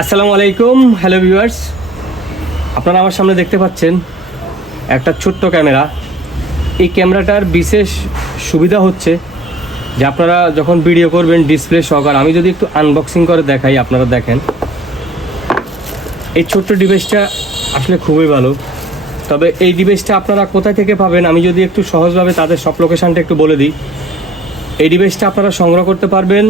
আসসালামু আলাইকুম, hello viewers. আপনারা আমার সামনে দেখতে পাচ্ছেন একটা ছোট্ট ক্যামেরা। এই ক্যামেরাটার বিশেষ সুবিধা হচ্ছে যে আপনারা যখন ভিডিও করবেন ডিসপ্লে সহকারে, আমি যদি একটু আনবক্সিং করে দেখাই, আপনারা দেখেন এই ছোট্ট ডিভাইসটা আসলে খুবই ভালো। তবে এই ডিভাইসটা আপনারা কোথায় থেকে পাবেন, আমি যদি একটু সহজভাবে তাদের সব লোকেশানটা একটু বলে দিই। এই ডিভাইসটা আপনারা সংগ্রহ করতে পারবেন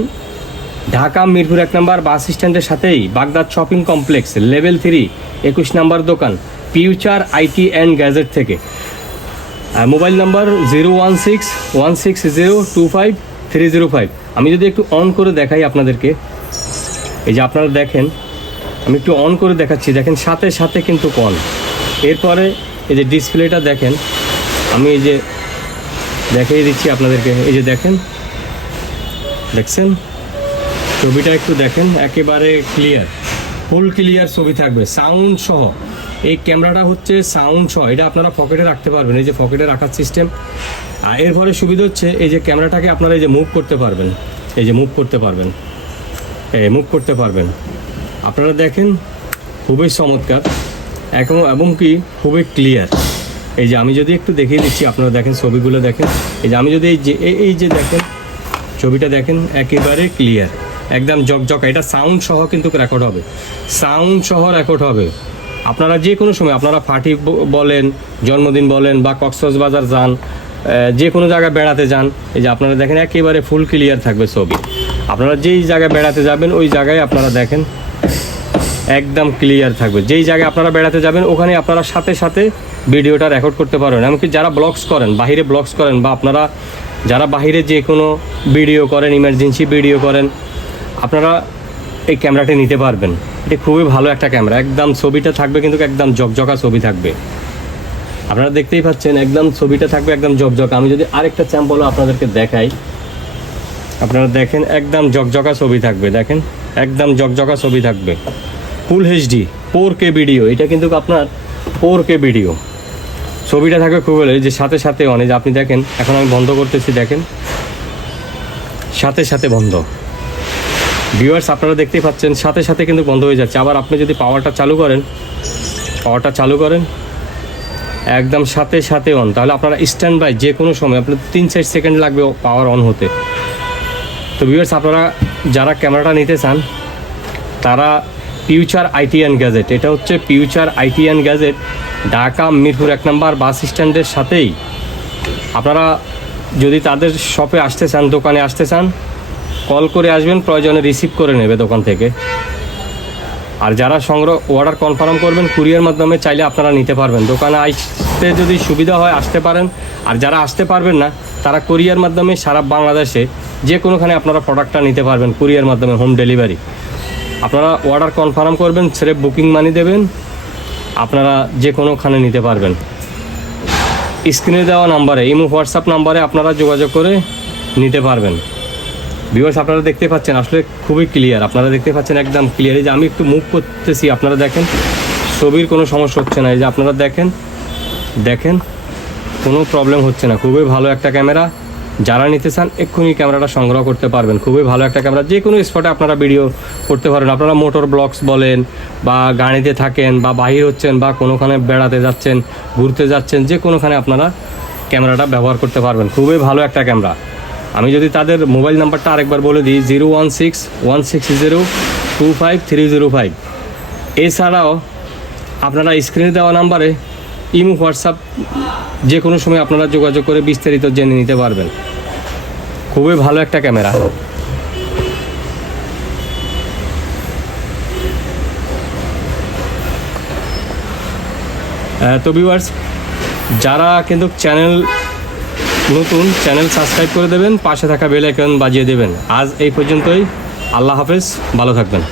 ঢাকা মিরপুর 1 নম্বর বাস স্ট্যান্ডের সাথেই বাগদাদ শপিং কমপ্লেক্স লেভেল 3 21 নম্বর দোকান ফিউচার আইটি অ্যান্ড গ্যাজেট থেকে। Mobile number 016160253005। আমি যদি একটু অন করে দেখাই আপনাদেরকে, এই যে আপনারা দেখেন, আমি একটু অন করে দেখাচ্ছি, দেখেন সাথে সাথে কিন্তু অন। এরপরে এই যে ডিসপ্লেটা দেখেন, আমি এই যে দেখিয়ে দিচ্ছি আপনাদেরকে, এই যে দেখেন, দেখছেন ছবিটা একটু দেখেন, একেবারে ক্লিয়ার, ফুল ক্লিয়ার ছবি থাকবে সাউন্ড সহ। এই ক্যামেরাটা হচ্ছে সাউন্ড সহ, এটা আপনারা পকেটে রাখতে পারবেন, এই যে পকেটে রাখার সিস্টেম। আর এরপরে সুবিধা হচ্ছে এই যে ক্যামেরাটাকে আপনারা এই যে মুভ করতে পারবেন, এই যে মুভ করতে পারবেন, মুভ করতে পারবেন। আপনারা দেখেন খুবই চমৎকার এবং কি খুবই ক্লিয়ার। এই যে আমি যদি একটু দেখিয়ে দিচ্ছি, আপনারা দেখেন ছবিগুলো দেখেন, এই যে আমি যদি এই যে দেখেন ছবিটা দেখেন, একেবারে ক্লিয়ার, একদম জকজকা। এটা সাউন্ড সহ কিন্তু রেকর্ড হবে, সাউন্ড সহ রেকর্ড হবে। আপনারা যে কোনো সময়, আপনারা পার্টি বলেন, জন্মদিন বলেন, বা কক্সবাজার যান, যে কোনো জায়গায় বেড়াতে যান, এই যে আপনারা দেখেন একেবারে ফুল ক্লিয়ার থাকবে ছবি। আপনারা যেই জায়গায় বেড়াতে যাবেন ওই জায়গায় আপনারা দেখেন একদম ক্লিয়ার থাকবে। যেই জায়গায় আপনারা বেড়াতে যাবেন ওখানে আপনারা সাথে সাথে ভিডিওটা রেকর্ড করতে পারবেন। এমনকি যারা ব্লগস করেন, বাহিরে ব্লগস করেন, বা আপনারা যারা বাহিরে যে কোনো ভিডিও করেন, ইমার্জেন্সি ভিডিও করেন, আপনারা এই ক্যামেরাটি নিতে পারবেন। এটা খুবই ভালো একটা ক্যামেরা, একদম ছবিটা থাকবে কিন্তু একদম জকজকা ছবি থাকবে। আপনারা দেখতেই পাচ্ছেন একদম ছবিটা থাকবে একদম জকজকা। আমি যদি আরেকটা স্যাম্পলও আপনাদেরকে দেখাই, আপনারা দেখেন একদম জকজকা ছবি থাকবে, দেখেন একদম জকজকা ছবি থাকবে, ফুল এইচডি 4K ভিডিও। এটা কিন্তু আপনার 4K ভিডিও, ছবিটা থাকবে খুব ভালো। যে সাথে সাথে অনেক, আপনি দেখেন এখন আমি বন্ধ করতেছি, দেখেন সাথে সাথে বন্ধ। ভিউয়ার্স আপনারা দেখতেই পাচ্ছেন সাথে সাথে কিন্তু বন্ধ হয়ে যাচ্ছে। আবার আপনি যদি পাওয়ারটা চালু করেন একদম সাথে সাথে অন, তাহলে আপনারা স্ট্যান্ড বাই যে কোনো সময়, আপনার 3-4 সেকেন্ড লাগবে পাওয়ার অন হতে। তো ভিউয়ার্স আপনারা যারা ক্যামেরাটা নিতে চান তারা ফিউচার আইটি অ্যান্ড গ্যাজেট, এটা হচ্ছে future IT and gadget, Dhaka Mirpur 1 নম্বর বাস স্ট্যান্ডের সাথেই। আপনারা যদি তাদের শপে আসতে চান, দোকানে আসতে চান, কল করে আসবেন, প্রয়োজনে রিসিভ করে নেবে দোকান থেকে। আর যারা অর্ডার কনফার্ম করবেন কুরিয়ার মাধ্যমে, চাইলে আপনারা নিতে পারবেন। দোকানে আসতে যদি সুবিধা হয় আসতে পারেন, আর যারা আসতে পারবেন না তারা কুরিয়ার মাধ্যমে সারা বাংলাদেশে যে কোনোখানে আপনারা প্রোডাক্টটা নিতে পারবেন কুরিয়ার মাধ্যমে, হোম ডেলিভারি। আপনারা অর্ডার কনফার্ম করবেন, সেরে বুকিং মানি দেবেন, আপনারা যে কোনোখানে নিতে পারবেন। স্ক্রিনে দেওয়া নাম্বারে, ইমো হোয়াটসঅ্যাপ নাম্বারে আপনারা যোগাযোগ করে নিতে পারবেন। ভিউয়ার্স আপনারা দেখতে পাচ্ছেন আসলে খুবই ক্লিয়ার, আপনারা দেখতে পাচ্ছেন একদম ক্লিয়ার। এই যে আমি একটু মুভ করতেছি, আপনারা দেখেন ছবির কোনো সমস্যা হচ্ছে না। এই যে আপনারা দেখেন কোনো প্রবলেম হচ্ছে না। খুবই ভালো একটা ক্যামেরা, যারা নিতে চান এক্ষুনি ক্যামেরাটা সংগ্রহ করতে পারবেন। খুবই ভালো একটা ক্যামেরা, যে কোনো স্পটে আপনারা ভিডিও করতে পারেন। আপনারা মোটর ব্লগস বলেন, বা গাড়িতে থাকেন, বা বাহির হচ্ছেন, বা কোনোখানে বেড়াতে যাচ্ছেন, ঘুরতে যাচ্ছেন, যে কোনোখানে আপনারা ক্যামেরাটা ব্যবহার করতে পারবেন। খুবই ভালো একটা ক্যামেরা। আমি যদি তাদের মোবাইল নাম্বারটা আরেকবার বলে দিই, 016160253005। এছাড়াও আপনারা স্ক্রিনে দেওয়া নাম্বারে ইমো হোয়াটসঅ্যাপ যে কোনো সময় আপনারা যোগাযোগ করে বিস্তারিত জেনে নিতে পারবেন। খুবই ভালো একটা ক্যামেরা। তো ভিউয়ার্স যারা কিন্তু নতুন চ্যানেল সাবস্ক্রাইব করে দেবেন, পাশে থাকা বেল আইকন বাজিয়ে দেবেন। আজ এই পর্যন্তই, আল্লাহ হাফেজ, ভালো থাকবেন।